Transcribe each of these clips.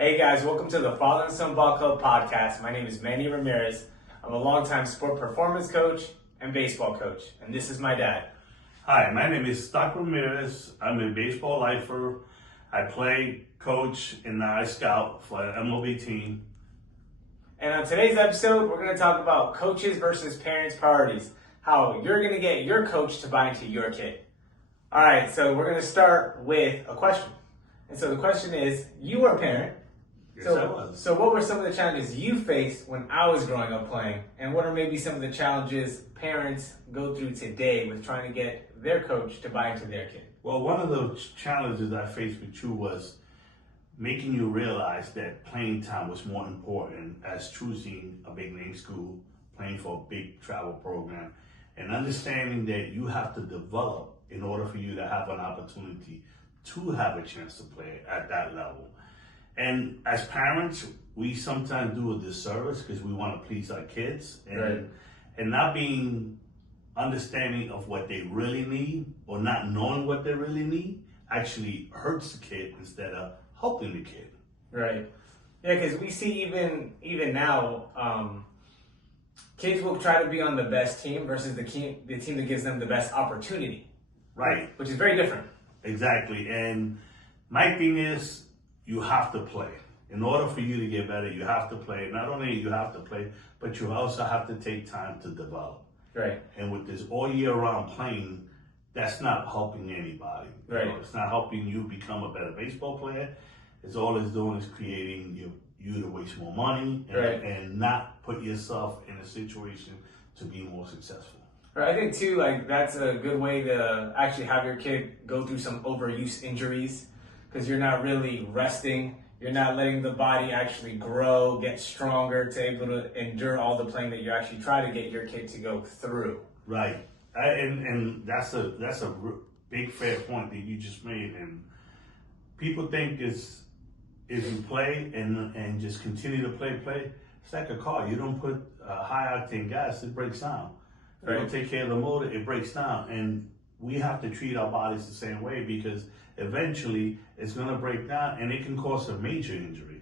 Hey guys, welcome to the Father and Son Ball Club podcast. My name is Manny Ramirez. I'm a longtime sport performance coach and baseball coach, and this is my dad. Hi, my name is Stock Ramirez. I'm a baseball lifer. I play, coach, and I scout for an MLB team. And on today's episode, we're going to talk about coaches versus parents' priorities, how you're going to get your coach to buy into your kid. All right, so we're going to start with a question. And so the question is, you were a parent. Yes, I was. So what were some of the challenges you faced when I was growing up playing? And what are maybe some of the challenges parents go through today with trying to get their coach to buy into their kid? Well, one of the challenges I faced with you was making you realize that playing time was more important as choosing a big name school, playing for a big travel program, and understanding that you have to develop in order for you to have an opportunity to have a chance to play at that level. And as parents, we sometimes do a disservice because we want to please our kids and not being understanding of what they really need or not knowing what they really need actually hurts the kid instead of helping the kid. Right. Yeah, because we see even now, kids will try to be on the best team versus the team that gives them the best opportunity. Right. Which is very different. Exactly. And my thing is, you have to play. In order for you to get better, you have to play. Not only you have to play, but you also have to take time to develop. Right. And with this all year round playing, that's not helping anybody. Right. You know, it's not helping you become a better baseball player. It's all it's doing is creating you to waste more money and not put yourself in a situation to be more successful. Right. I think too, like that's a good way to actually have your kid go through some overuse injuries because you're not really resting. You're not letting the body actually grow, get stronger, to able to endure all the playing that you actually try to get your kid to go through. Right. And that's a big fair point that you just made. And people think if you play and just continue to play, it's like a car. You don't put high octane gas, it breaks down. If you don't take care of the motor, it breaks down. And we have to treat our bodies the same way because eventually it's going to break down and it can cause a major injury,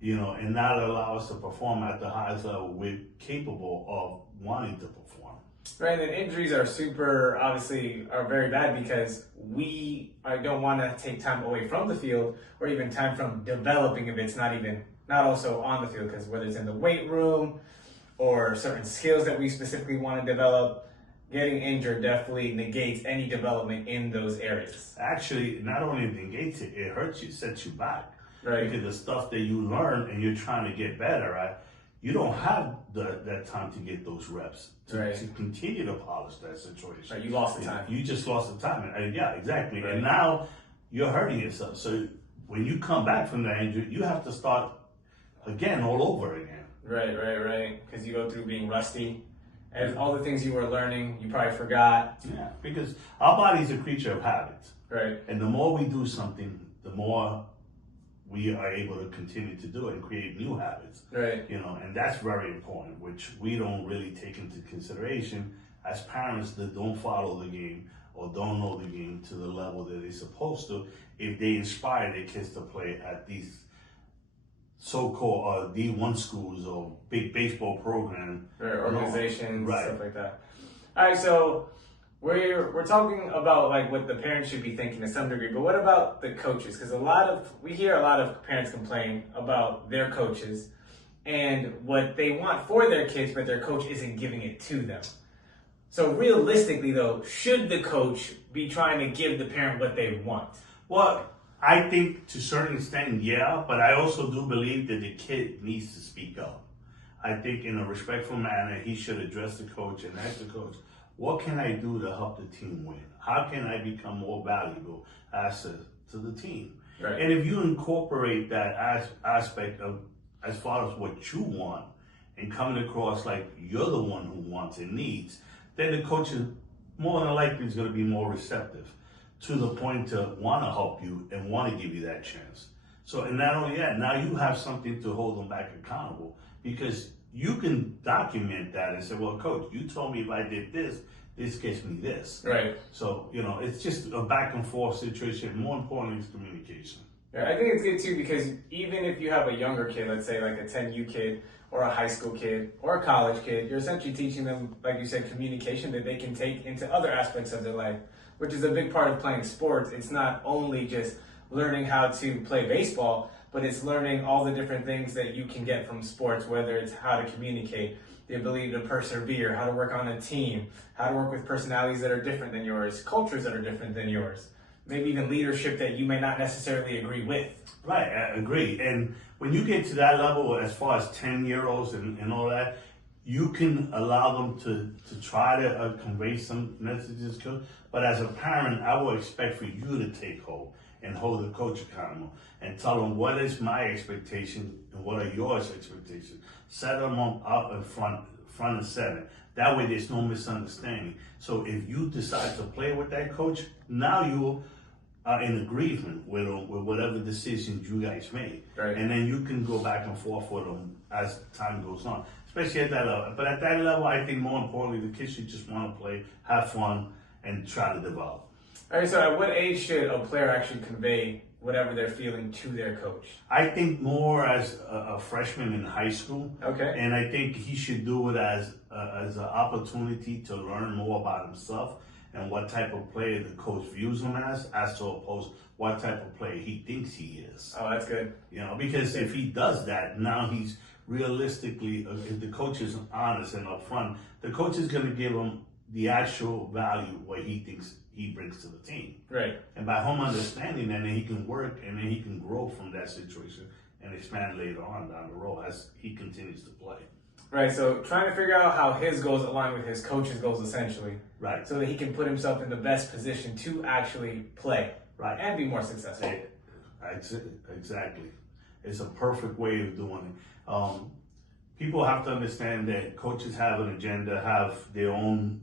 and not allow us to perform at the highest level we're capable of wanting to perform. Right, and injuries are very bad because we don't want to take time away from the field or even time from developing if it's not also on the field, because whether it's in the weight room or certain skills that we specifically want to develop, getting injured definitely negates any development in those areas. Actually, not only negates it, it hurts you, sets you back. Right. Because the stuff that you learn and you're trying to get better at, you don't have that time to get those reps to continue to polish that situation. Right, you lost the time. You just lost the time. Yeah, exactly. Right. And now you're hurting yourself. So when you come back from that injury, you have to start again, all over again. Right. Because you go through being rusty. And all the things you were learning, you probably forgot. Yeah, because our body's a creature of habits. Right. And the more we do something, the more we are able to continue to do it and create new habits. Right. And that's very important, which we don't really take into consideration as parents that don't follow the game or don't know the game to the level that they're supposed to if they inspire their kids to play at these so-called D1 schools or big baseball programs. Right, organizations, stuff like that. All right, so we're talking about like what the parents should be thinking to some degree, but what about the coaches? Because we hear a lot of parents complain about their coaches and what they want for their kids, but their coach isn't giving it to them. So realistically though, should the coach be trying to give the parent what they want? Well, I think to a certain extent, yeah, but I also do believe that the kid needs to speak up. I think in a respectful manner, he should address the coach and ask the coach, what can I do to help the team win? How can I become more valuable asset to the team? Right. And if you incorporate that aspect of as far as what you want and coming across like you're the one who wants and needs, then the coach is more than likely is going to be more receptive to the point to want to help you and want to give you that chance. So, and not only that, now you have something to hold them back accountable because you can document that and say, well, coach, you told me if I did this, this gets me this. Right. So, it's just a back and forth situation. More importantly, is communication. Yeah, I think it's good too because even if you have a younger kid, let's say like a 10U kid or a high school kid or a college kid, you're essentially teaching them, like you said, communication that they can take into other aspects of their life, which is a big part of playing sports. It's not only just learning how to play baseball, but it's learning all the different things that you can get from sports, whether it's how to communicate, the ability to persevere, how to work on a team, how to work with personalities that are different than yours, cultures that are different than yours, maybe even leadership that you may not necessarily agree with. Right, I agree. And when you get to that level, as far as 10-year-olds and all that, you can allow them to try to convey some messages. But as a parent, I would expect for you to take hold and hold the coach accountable and tell them what is my expectation and what are yours expectations. Set them up in front and center. That way there's no misunderstanding. So if you decide to play with that coach, now you are in agreement with whatever decisions you guys made. Right. And then you can go back and forth with them as time goes on, especially at that level. But at that level, I think more importantly, the kids should just want to play, have fun, and try to develop. All right, so at what age should a player actually convey whatever they're feeling to their coach? I think more as a freshman in high school. Okay. And I think he should do it as an opportunity to learn more about himself and what type of player the coach views him as to opposed what type of player he thinks he is. Oh, that's good. You know, because if he does that, now he's realistically, if the coach is honest and upfront, the coach is going to give him the actual value what he thinks he brings to the team. Right. And by him understanding that, then he can work and then he can grow from that situation and expand later on down the road as he continues to play. Right, so trying to figure out how his goals align with his coach's goals, essentially. Right. So that he can put himself in the best position to actually play. Right. And be more successful. Exactly. It's a perfect way of doing it. People have to understand that coaches have an agenda, have their own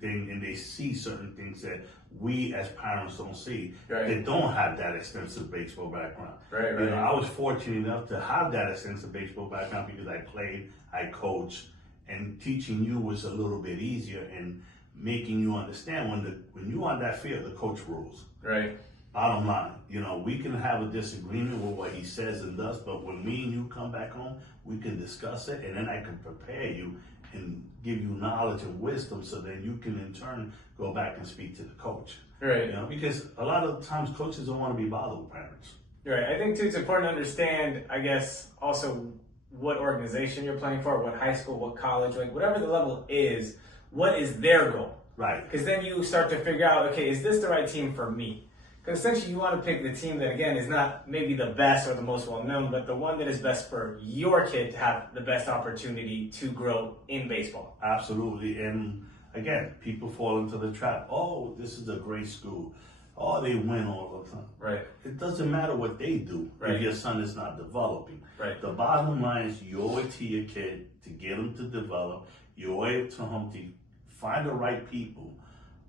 thing, and they see certain things that we as parents don't see. Right. They don't have that extensive baseball background. Right. You know, I was fortunate enough to have that extensive baseball background because I played, I coached, and teaching you was a little bit easier and making you understand when you're on that field, the coach rules. Right. Bottom line, you know, we can have a disagreement with what he says and does, but when me and you come back home, we can discuss it, and then I can prepare you and give you knowledge and wisdom so that you can in turn go back and speak to the coach. Right. You know, because a lot of times coaches don't want to be bothered with parents. Right. I think too it's important to understand, I guess, also what organization you're playing for, what high school, what college, like whatever the level is, what is their goal? Right. Because then you start to figure out, okay, is this the right team for me? Because essentially you want to pick the team that, again, is not maybe the best or the most well-known, but the one that is best for your kid to have the best opportunity to grow in baseball. Absolutely. And again, people fall into the trap. Oh, this is a great school. Oh, they win all the time. Right. It doesn't matter what they do Right. if your son is not developing. Right. The bottom line is you owe it to your kid to get him to develop. You owe it to him to find the right people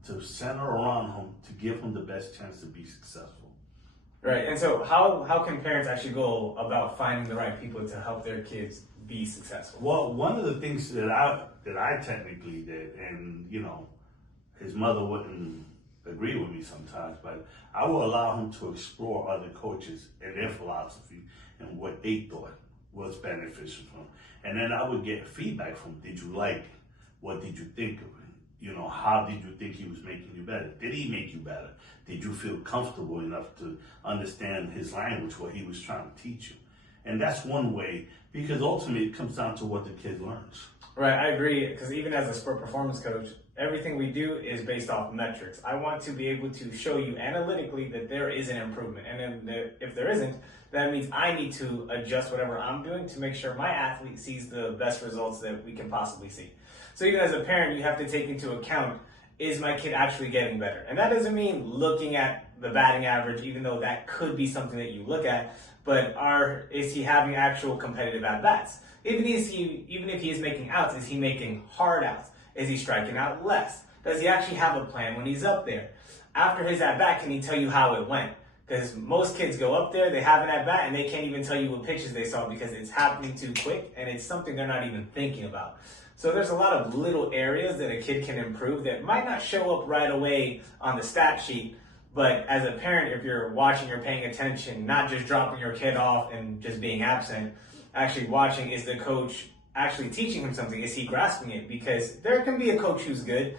to center around him to give him the best chance to be successful. Right. And so how can parents actually go about finding the right people to help their kids be successful? Well, one of the things that I technically did, and you know, his mother wouldn't agree with me sometimes, but I will allow him to explore other coaches and their philosophy and what they thought was beneficial for him. And then I would get feedback from, did you like it? What did you think of it? You know, how did you think he was making you better? Did he make you better? Did you feel comfortable enough to understand his language, what he was trying to teach you? And that's one way, because ultimately it comes down to what the kid learns. Right, I agree, because even as a sport performance coach, everything we do is based off metrics. I want to be able to show you analytically that there is an improvement. And then if there isn't, that means I need to adjust whatever I'm doing to make sure my athlete sees the best results that we can possibly see. So even as a parent, you have to take into account, is my kid actually getting better? And that doesn't mean looking at the batting average, even though that could be something that you look at, but is he having actual competitive at-bats? Even if he is making outs, is he making hard outs? Is he striking out less? Does he actually have a plan when he's up there? After his at-bat, can he tell you how it went? Because most kids go up there, they have an at-bat, and they can't even tell you what pitches they saw because it's happening too quick, and it's something they're not even thinking about. So there's a lot of little areas that a kid can improve that might not show up right away on the stat sheet, But as a parent, if you're watching, you're paying attention, not just dropping your kid off and just being absent, actually watching, is the coach actually teaching him something? Is he grasping it? Because there can be a coach who's good,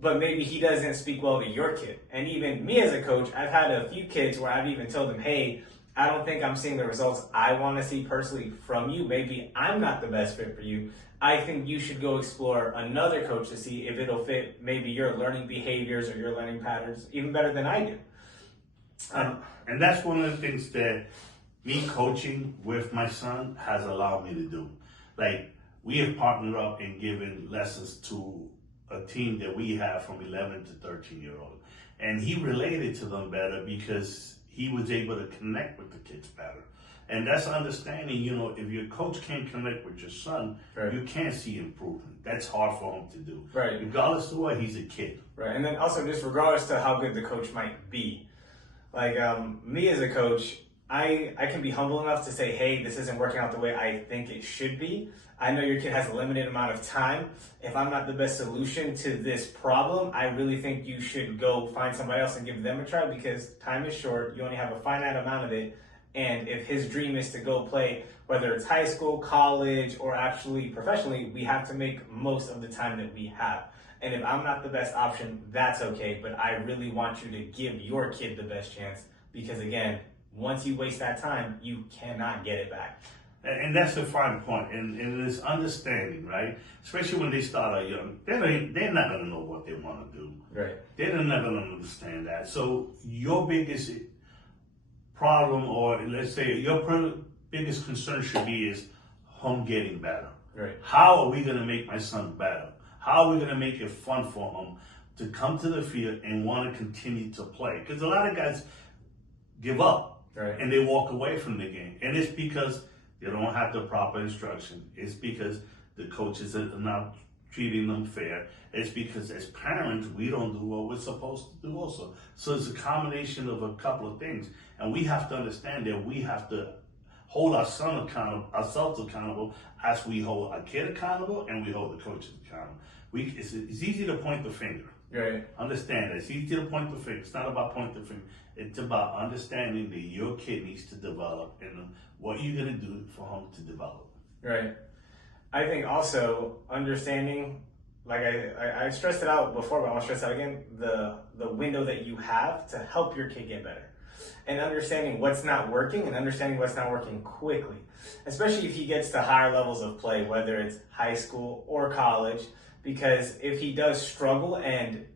but maybe he doesn't speak well to your kid. And even me as a coach, I've had a few kids where I've even told them, hey, I don't think I'm seeing the results I want to see personally from you. Maybe I'm not the best fit for you. I think you should go explore another coach to see if it'll fit maybe your learning behaviors or your learning patterns even better than I do. And that's one of the things that me coaching with my son has allowed me to do. Like, we have partnered up and given lessons to a team that we have from 11 to 13-year-old. And he related to them better because he was able to connect with the kids better. And that's understanding, you know, if your coach can't connect with your son, right, you can't see improvement. That's hard for him to do. Right. Regardless of what, he's a kid. Right. And then also just regardless to how good the coach might be. Like me as a coach, I can be humble enough to say, hey, this isn't working out the way I think it should be. I know your kid has a limited amount of time. If I'm not the best solution to this problem, I really think you should go find somebody else and give them a try, because time is short. You only have a finite amount of it. And if his dream is to go play, whether it's high school, college, or actually professionally, we have to make most of the time that we have. And if I'm not the best option, that's okay. But I really want you to give your kid the best chance, because again, once you waste that time, you cannot get it back. And that's the fine point. And it's understanding, right? Especially when they start out young. They're not going to know what they want to do. Right. They're never going to understand that. So your biggest problem, or let's say your biggest concern should be, is him getting better. Right. How are we going to make my son better? How are we going to make it fun for him to come to the field and want to continue to play? Because a lot of guys give up, right, and they walk away from the game. And it's because they don't have the proper instruction. It's because the coaches are not treating them fair. It's because as parents, we don't do what we're supposed to do also. So it's a combination of a couple of things. And we have to understand that we have to hold our son accountable, ourselves accountable, as we hold our kid accountable and we hold the coaches accountable. It's easy to point the finger. Right. Understand that. It's easy to point the finger. It's not about pointing the finger. It's about understanding that your kid needs to develop and what you're going to do for him to develop. Right. I think also understanding, like I stressed it out before, but I want to stress out again, the window that you have to help your kid get better. And understanding what's not working and understanding what's not working quickly. Especially if he gets to higher levels of play, whether it's high school or college. Because if he does struggle, and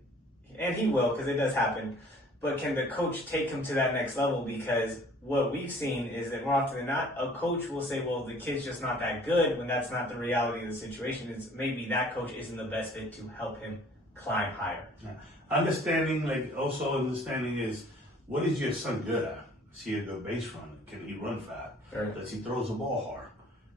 he will, because it does happen, but can the coach take him to that next level? Because what we've seen is that more often than not, a coach will say, well, the kid's just not that good, when that's not the reality of the situation. It's maybe that coach isn't the best fit to help him climb higher. Yeah. Understanding is, what is your son good at? Is he a good base runner? Can he run fast? Right. Does he throw the ball hard?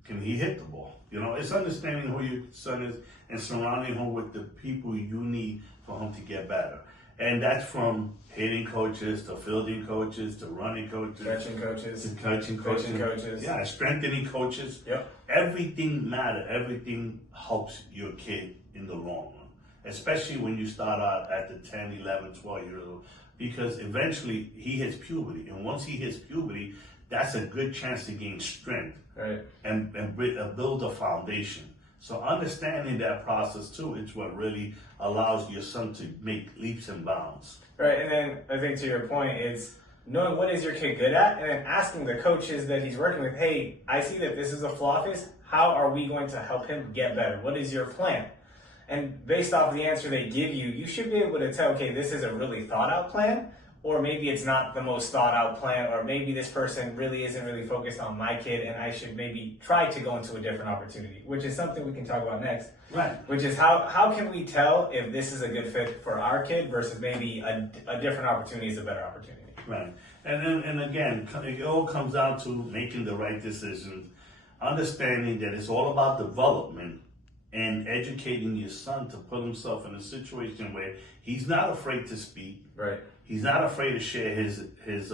Can he hit the ball? You know, it's understanding who your son is and surrounding him with the people you need for him to get better. And that's from hitting coaches to fielding coaches to running coaches. Catching coaches. To coaching coaches. Yeah, strengthening coaches. Yep. Everything matters. Everything helps your kid in the long run. Especially when you start out at the 10, 11, 12 years old. Because eventually he hits puberty. And once he hits puberty, that's a good chance to gain strength, right, and build a foundation. So understanding that process too, it's what really allows your son to make leaps and bounds. Right, and then I think to your point, it's knowing what is your kid good at, and then asking the coaches that he's working with, hey, I see that this is a flaw of his. How are we going to help him get better? What is your plan? And based off the answer they give you, you should be able to tell, okay, this is a really thought out plan, or maybe it's not the most thought out plan, or maybe this person really isn't really focused on my kid and I should maybe try to go into a different opportunity, which is something we can talk about next. Right. Which is how can we tell if this is a good fit for our kid versus maybe a different opportunity is a better opportunity. Right. And again, it all comes down to making the right decisions, understanding that it's all about development and educating your son to put himself in a situation where he's not afraid to speak. Right. He's not afraid to share his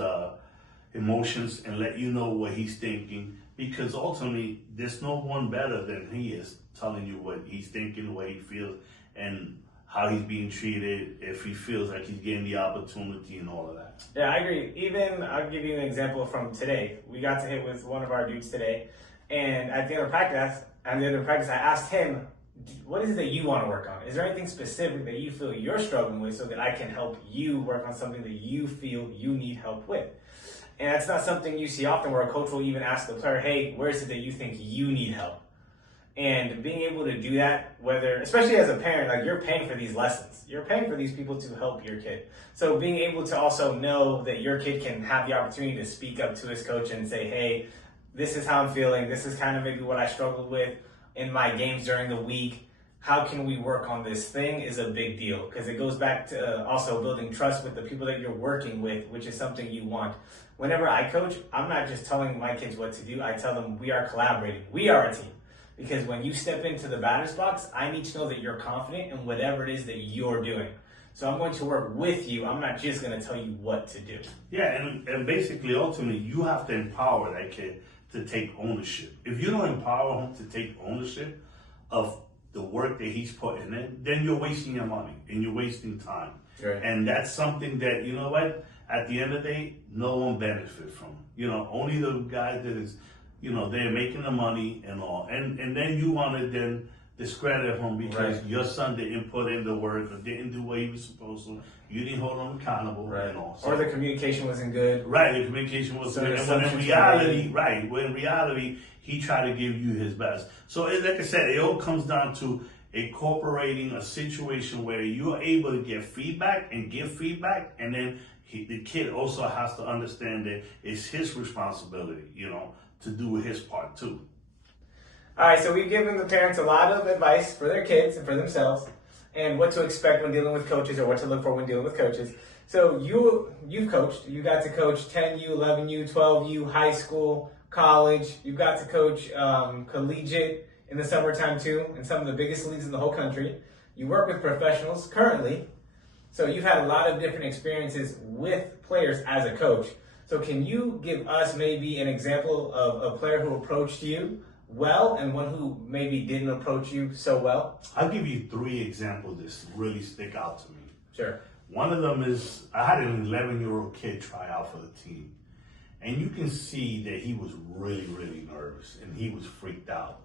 emotions and let you know what he's thinking, because ultimately there's no one better than he is telling you what he's thinking, what he feels, and how he's being treated, if he feels like he's getting the opportunity and all of that. Yeah, I agree. Even, I'll give you an example from today. We got to hit with one of our dudes today, and at the end of practice, I asked him, what is it that you want to work on? Is there anything specific that you feel you're struggling with so that I can help you work on something that you feel you need help with? And that's not something you see often, where a coach will even ask the player, hey, where is it that you think you need help? And being able to do that, whether, especially as a parent, like, you're paying for these lessons. You're paying for these people to help your kid. So being able to also know that your kid can have the opportunity to speak up to his coach and say, hey, this is how I'm feeling. This is kind of maybe what I struggled with in my games during the week. How can we work on this thing is a big deal, because it goes back to also building trust with the people that you're working with, which is something you want. Whenever I coach, I'm not just telling my kids what to do. I tell them we are collaborating. We are a team. Because when you step into the batter's box, I need to know that you're confident in whatever it is that you're doing. So I'm going to work with you. I'm not just going to tell you what to do. Yeah, and basically, ultimately, you have to empower that kid to take ownership. If you don't empower him to take ownership of the work that he's putting in, then you're wasting your money and you're wasting time. Right. And that's something that, you know what, at the end of the day, no one benefits from. You know, only the guy that is, you know, they're making the money and all. And then you want to then discredit him because your son didn't put in the work or didn't do what he was supposed to. You didn't hold him accountable and all. So, or the communication wasn't good. Right, the communication wasn't good. And when in reality, when in reality, he tried to give you his best. So like I said, it all comes down to incorporating a situation where you're able to get feedback and give feedback, and then the kid also has to understand that it's his responsibility, you know, to do his part too. All right, so we've given the parents a lot of advice for their kids and for themselves, and what to expect when dealing with coaches, or what to look for when dealing with coaches. So you've coached. You got to coach 10U, 11U, 12U, high school, college. You've got to coach collegiate in the summertime too, in some of the biggest leagues in the whole country. You work with professionals currently. So you've had a lot of different experiences with players as a coach. So can you give us maybe an example of a player who approached you well and one who maybe didn't approach you so well? I'll give you 3 examples that really stick out to me. Sure. One of them is, I had an 11-year-old kid try out for the team. And you can see that he was really, really nervous and he was freaked out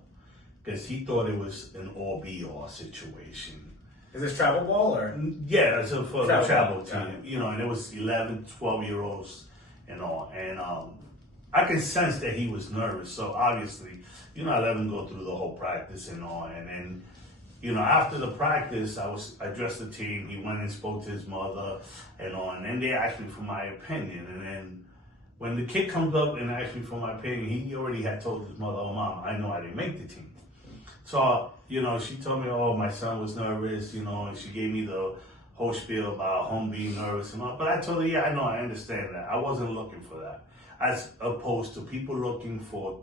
because he thought it was an all-be-all situation. Is this travel ball or? Yeah, so for the travel team, yeah. You know, and it was 11, 12-year-olds and all. And I could sense that he was nervous. So obviously, you know, I let him go through the whole practice and all. And then, you know, after the practice, I addressed the team. He went and spoke to his mother and all. And then they asked me for my opinion. And then when the kid comes up and asks me for my opinion, he already had told his mother, "Oh, Mom, I know I didn't make the team." So, you know, she told me, "Oh, my son was nervous," you know, and she gave me the whole spiel about him being nervous and all. But I told her, yeah, I know, I understand that. I wasn't looking for that. As opposed to people looking for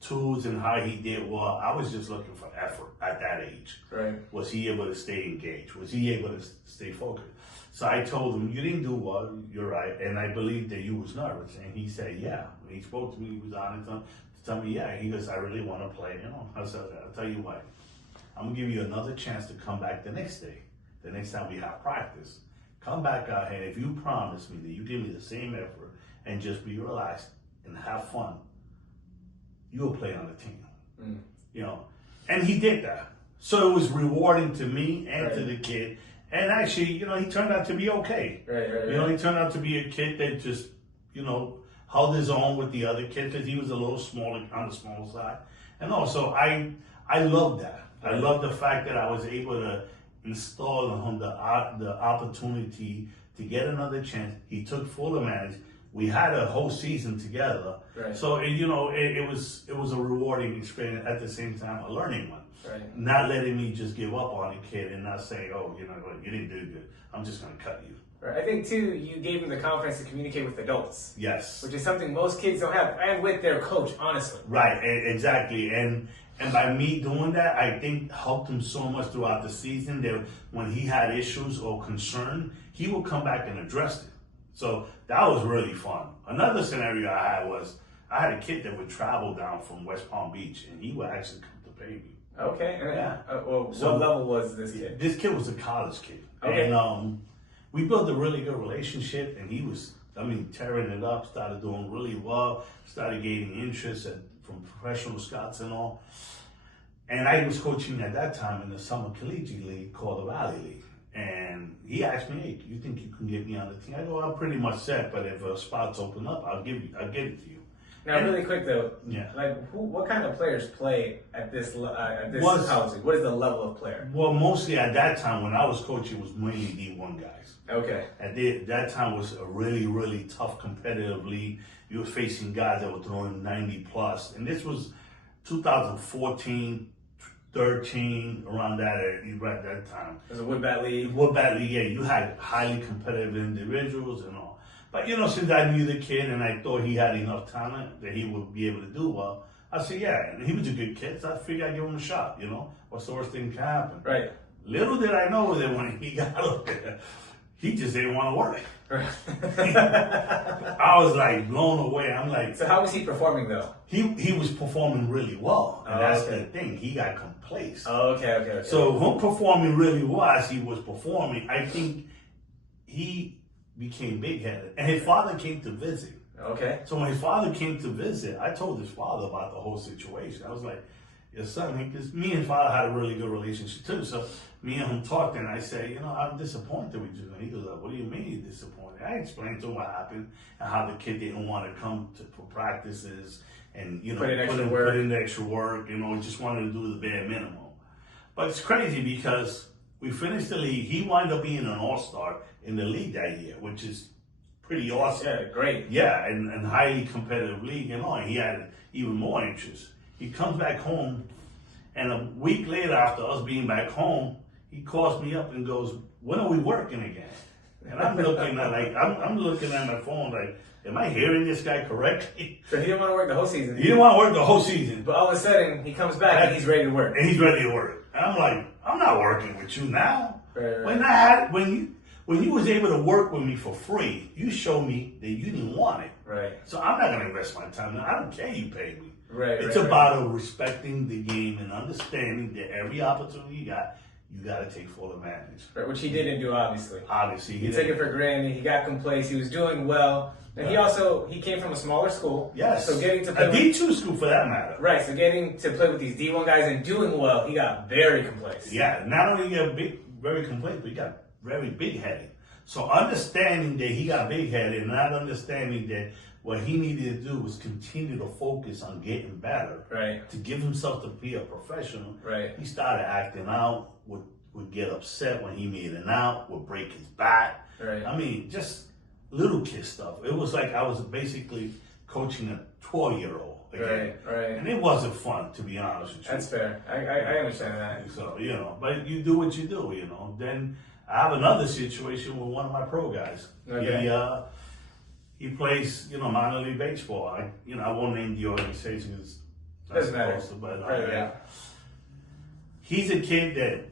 tools and how he did well, I was just looking for effort at that age. Right. Was he able to stay engaged? Was he able to stay focused? So I told him, "You didn't do well, you're right, and I believe that you was nervous." And he said, yeah. When he spoke to me, he was honest to tell me, yeah. He goes, "I really want to play." You know, I said, "I'll tell you what, I'm going to give you another chance to come back the next day. The next time we have practice, come back out here. If you promise me that you give me the same effort and just be relaxed and have fun, you'll play on the team." You know, and he did that. So it was rewarding to me and to the kid. And actually, you know, he turned out to be okay. You know, he turned out to be a kid that just, you know, held his own with the other kid because he was a little smaller, on the small side. And also, I love that. I love the fact that I was able to install on him the opportunity to get another chance. He took full advantage. We had a whole season together. So, you know, it was a rewarding experience, at the same time a learning one. Not letting me just give up on a kid and not say, "Oh, you know what, you didn't do good. I'm just going to cut you." I think too, you gave him the confidence to communicate with adults. Yes. Which is something most kids don't have, and with their coach, honestly. Right, exactly. And by me doing that, I think helped him so much throughout the season that when he had issues or concern, he would come back and address it. So that was really fun. Another scenario I had was, I had a kid that would travel down from West Palm Beach, and he would actually come to pay me. Okay. And Yeah. Well, So- what level was this kid? This kid was a college kid. Okay. And we built a really good relationship, and he was, tearing it up, started doing really well, started gaining interest from professional scouts and all. And I was coaching at that time in the summer collegiate league called the Valley League. And he asked me, hey, you think you can get me on the team? I go, I'm pretty much set, but if spots open up, I'll get it to you. Now, really quick though, Yeah. like what kind of players play at this college league? What is the level of player? Well, mostly at that time when I was coaching, it was mainly D1 guys. Okay. That time was a really, really tough competitive league. You were facing guys that were throwing 90 plus. And this was 2014, 13, around that time. It was a wood bat league. Wood bat league, yeah. You had highly competitive individuals and all. But, since I knew the kid and I thought he had enough talent that he would be able to do well, I said, yeah. And he was a good kid, so I figured I'd give him a shot, What's the worst thing can happen? Right. Little did I know that when he got up there, he just didn't want to work. Right. I was like blown away. I'm like, so how was he performing though? He was performing really well, and that's okay. the thing. He got complacent. Okay. So him performing really well as he was performing, I think he became big headed, and his father came to visit. Okay. So when his father came to visit, I told his father about the whole situation. I was like, your son, because me and his father had a really good relationship too. So me and him talked, and I said, I'm disappointed with you. And he goes, what do you mean you're disappointed? I explained to him what happened and how the kid didn't want to come for practices and, put in the extra work, just wanted to do the bare minimum. But it's crazy because we finished the league. He wound up being an all-star in the league that year, which is pretty awesome. Yeah, great. Yeah, and highly competitive league and all. And he had even more interest. He comes back home, and a week later, after us being back home, he calls me up and goes, "When are we working again?" And I'm looking at I'm looking at my phone like, am I hearing this guy correctly? So he didn't want to work the whole season. He didn't want to work the whole season. But all of a sudden, he comes back and he's ready to work. And he's ready to work. And I'm like, I'm not working with you now. Right. When you was able to work with me for free, you showed me that you didn't want it. Right. So I'm not going to invest my time. Now, I don't care you pay me. Right. It's about respecting the game and understanding that every opportunity you got to take full advantage. Right, which he didn't do, obviously. Obviously. He took it for granted. He got complacent. He was doing well. And he came from a smaller school. Yes. So getting to play a D2 school for that matter. Right, so getting to play with these D1 guys and doing well, he got very complacent. Yeah, not only got very complacent, but he got very big-headed. So understanding that he got big-headed and not understanding that what he needed to do was continue to focus on getting better. Right. To give himself to be a professional. Right. He started acting out, would get upset when he made an out, would break his back. Right. I mean, just little kid stuff. It was like I was basically coaching a 12-year-old again. Right. And it wasn't fun, to be honest with you. That's fair. I understand that. So, but you do what you do, Then I have another situation with one of my pro guys. Okay. He plays, minor league baseball. I won't name the organization. It's not Doesn't matter. supposed to, but Right, yeah. He's a kid that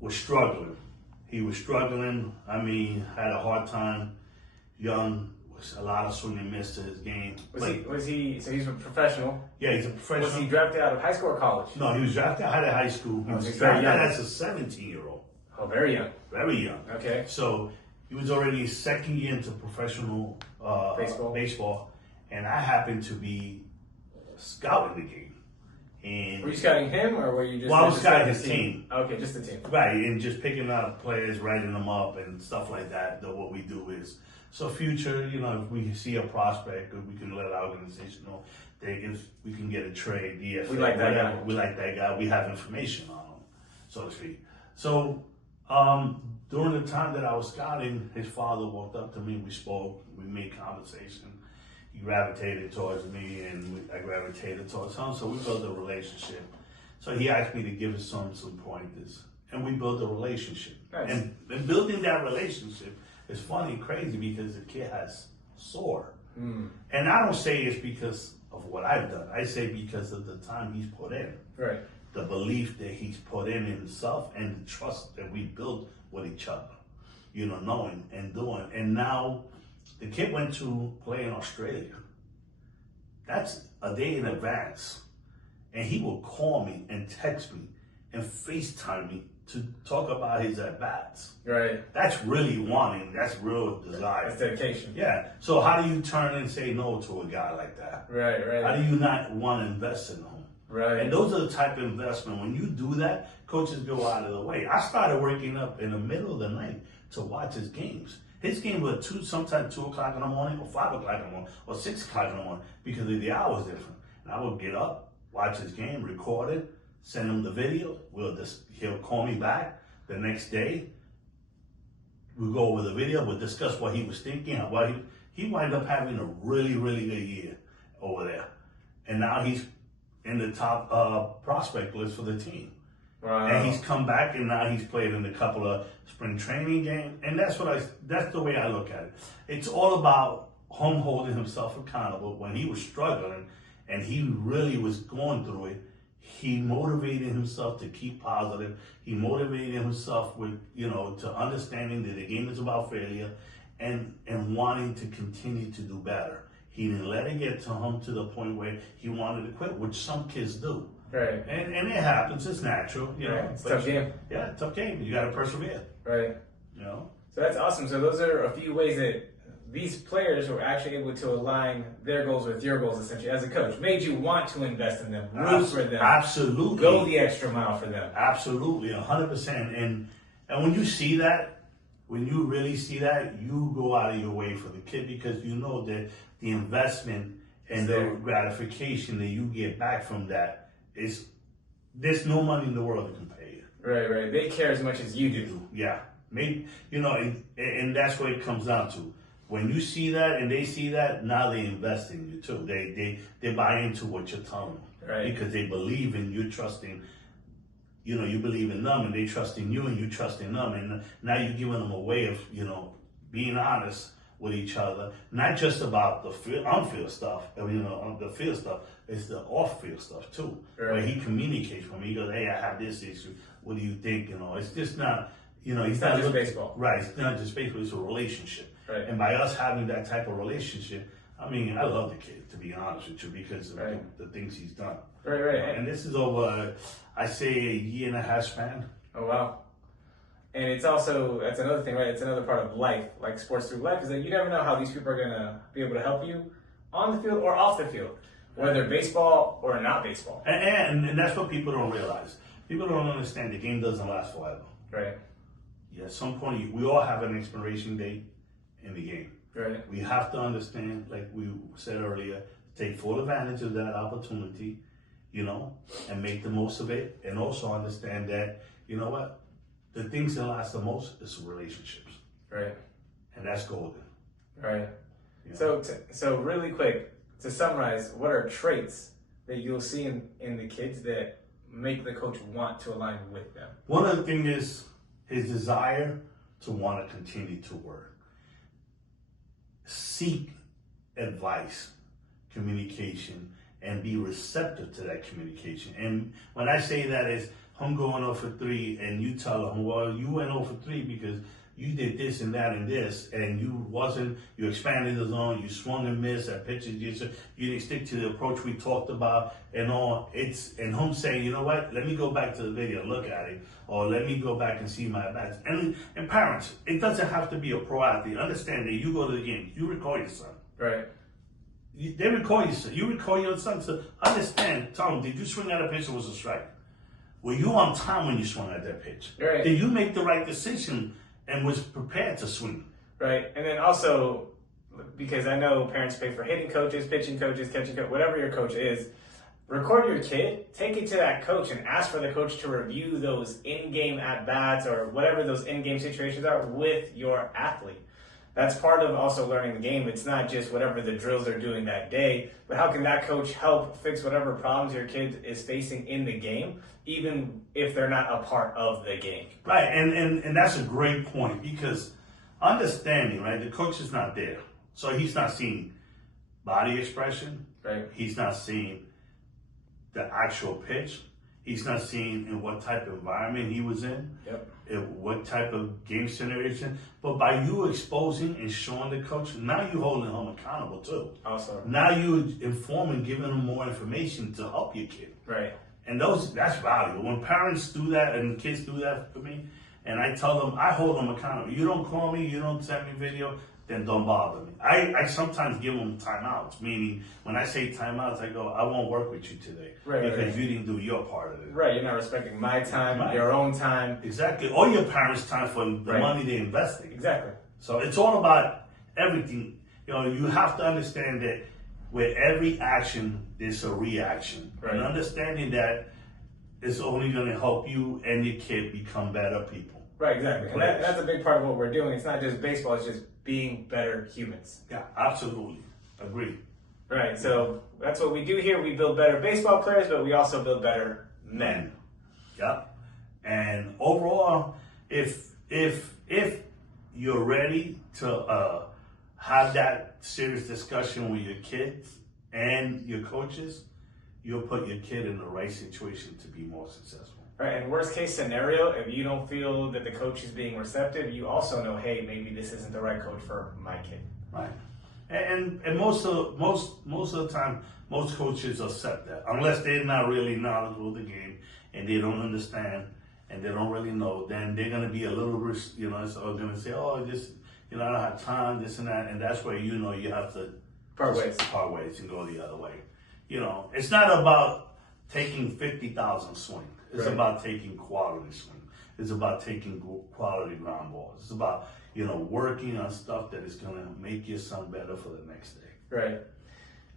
was struggling. He was struggling. Had a hard time. Young, was a lot of swing and miss to his game. Was he? So he's a professional. Yeah, he's a professional. Was he drafted out of high school or college? No, he was drafted out of high school. He was he's very drafted young. as a 17-year-old. Oh, very young. Very young. Okay. So he was already his second year into professional baseball, and I happened to be scouting the game. And were you scouting him, or were you just? Well, I was scouting his team. Okay, just the team. Right, and just picking out players, writing them up, and stuff like that. That what we do is so future. If we see a prospect, we can let our organization know. We can get a trade. DFA, we like that guy. We like that guy. We have information on him, so to speak. So during the time that I was scouting, his father walked up to me. We spoke. We made conversation. He gravitated towards me, and I gravitated towards him. So we built a relationship. So he asked me to give his son some pointers, and we built a relationship. Nice. And building that relationship is funny and crazy because the kid has sore. And I don't say it's because of what I've done. I say because of the time he's put in. Right. The belief that he's put in himself and the trust that we built with each other. Knowing and doing. And now the kid went to play in Australia. That's a day in advance. and he will call me and text me and FaceTime me to talk about his at-bats. Right. That's really wanting. That's real desire. That's dedication. Yeah. So how do you turn and say no to a guy like that? Right, right. How do you not want to invest in him? Right. And those are the type of investment. When you do that, coaches go out of the way. I started waking up in the middle of the night to watch his games. His game was sometimes 2 o'clock in the morning, or 5 o'clock in the morning, or 6 o'clock in the morning, because of the hours different. And I would get up, watch his game, record it, send him the video. He'll call me back the next day. We'll go over the video. We'll discuss what he was thinking. He wound up having a really, really good year over there. And now he's in the top prospect list for the team. Wow. And he's come back, and now he's played in a couple of spring training games. And that's the way I look at it. It's all about him holding himself accountable. When he was struggling and he really was going through it, he motivated himself to keep positive. He motivated himself with, to understanding that the game is about failure and wanting to continue to do better. He didn't let it get to him to the point where he wanted to quit, which some kids do. Right. And it happens. It's natural. You know. It's a tough game. Yeah, tough game. You got to persevere. Right. So that's awesome. So those are a few ways that these players were actually able to align their goals with your goals, essentially, as a coach. Made you want to invest in them, root for them. Absolutely. Go the extra mile for them. Absolutely, 100%. And when you see that, when you really see that, you go out of your way for the kid, because you know that the investment and the gratification that you get back from that is, there's no money in the world that can pay you. Right, right. They care as much as you do. Yeah. Maybe, and that's what it comes down to. When you see that and they see that, now they invest in you too. They buy into what you're telling them. Right. Because they believe in you, trusting, you believe in them, and they trust in you, and you trust in them. And now you're giving them a way of, being honest with each other. Not just about the on-field stuff, the field stuff. It's the off-field stuff too. Right. Where he communicates with me. He goes, hey, I have this issue. What do you think? It's just not, it's not just baseball. Right. It's not just baseball. It's a relationship. Right. And by us having that type of relationship, I love the kid, to be honest with you, because of the things he's done. Right, right. And this is over, I say, a year and a half span. Oh, wow. And it's also, that's another thing, right? It's another part of life, like sports through life, is that you never know how these people are going to be able to help you on the field or off the field, whether baseball or not baseball. And that's what people don't realize. People don't understand the game doesn't last forever. Right. Yeah, at some point, we all have an expiration date in the game. Right. We have to understand, like we said earlier, take full advantage of that opportunity, and make the most of it. And also understand that, the things that last the most is relationships. Right. And that's golden. Right. So really quick, to summarize, what are traits that you'll see in the kids that make the coach want to align with them? One of the things is his desire to want to continue to work. Seek advice, communication, and be receptive to that communication. And when I say that, is him going 0 for 3, and you tell him, well, you went 0 for 3 because you did this and that and this, and you expanded the zone, you swung and missed at pitches, you didn't stick to the approach we talked about, and all. And him saying, you know what, let me go back to the video, look at it, or let me go back and see my bats. And parents, it doesn't have to be a pro athlete. Understand that you go to the game, you record your son. Right. They record your son. You record your son to understand, tell him, did you swing at a pitch or was a strike? Were you on time when you swung at that pitch? Right. Did you make the right decision and was prepared to swing? Right. And then also, because I know parents pay for hitting coaches, pitching coaches, catching coach, whatever your coach is, record your kid, take it to that coach and ask for the coach to review those in-game at-bats or whatever those in-game situations are with your athlete. That's part of also learning the game. It's not just whatever the drills are doing that day, but how can that coach help fix whatever problems your kid is facing in the game, even if they're not a part of the game. Right, and that's a great point, because understanding, right, the coach is not there. So he's not seeing body expression. Right. He's not seeing the actual pitch. He's not seeing in what type of environment he was in, what type of game scenario. But by you exposing and showing the coach, now you're holding him accountable too. Also, now you're informing, giving him more information to help your kid. Right. And that's valuable. When parents do that and kids do that for me, and I tell them, I hold them accountable. You don't call me, you don't send me video, then don't bother me. I sometimes give them timeouts, meaning when I say timeouts, I go, I won't work with you today because you didn't do your part of it. Right, you're not respecting my time, your own time. Exactly, or your parents' time for the money they're investing. Exactly. So it's all about everything. You have to understand that with every action, there's a reaction. Right. And understanding that it's only going to help you and your kid become better people. Right, exactly. And that's a big part of what we're doing. It's not just baseball, it's just being better humans. Yeah, absolutely. Agree. Right, so that's what we do here. We build better baseball players, but we also build better men. Yeah. And overall, if you're ready to have that serious discussion with your kids and your coaches, you'll put your kid in the right situation to be more successful. Right, and worst case scenario, if you don't feel that the coach is being receptive, you also know, hey, maybe this isn't the right coach for my kid. Right. And most of the time, most coaches accept that, unless they're not really knowledgeable of the game and they don't understand and they don't really know. Then they're gonna be a little, so gonna say, oh, just I don't have time, this and that, and that's where you have to part ways and go the other way. It's not about taking 50,000 swing. It's about taking quality swing. It's about taking quality ground balls. It's about working on stuff that is gonna make your son better for the next day. Right.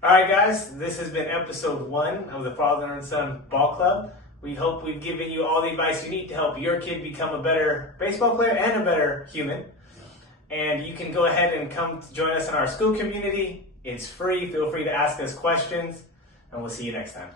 All right, guys. This has been episode 1 of the Father and Son Ball Club. We hope we've given you all the advice you need to help your kid become a better baseball player and a better human. And you can go ahead and come join us in our school community. It's free. Feel free to ask us questions, and we'll see you next time.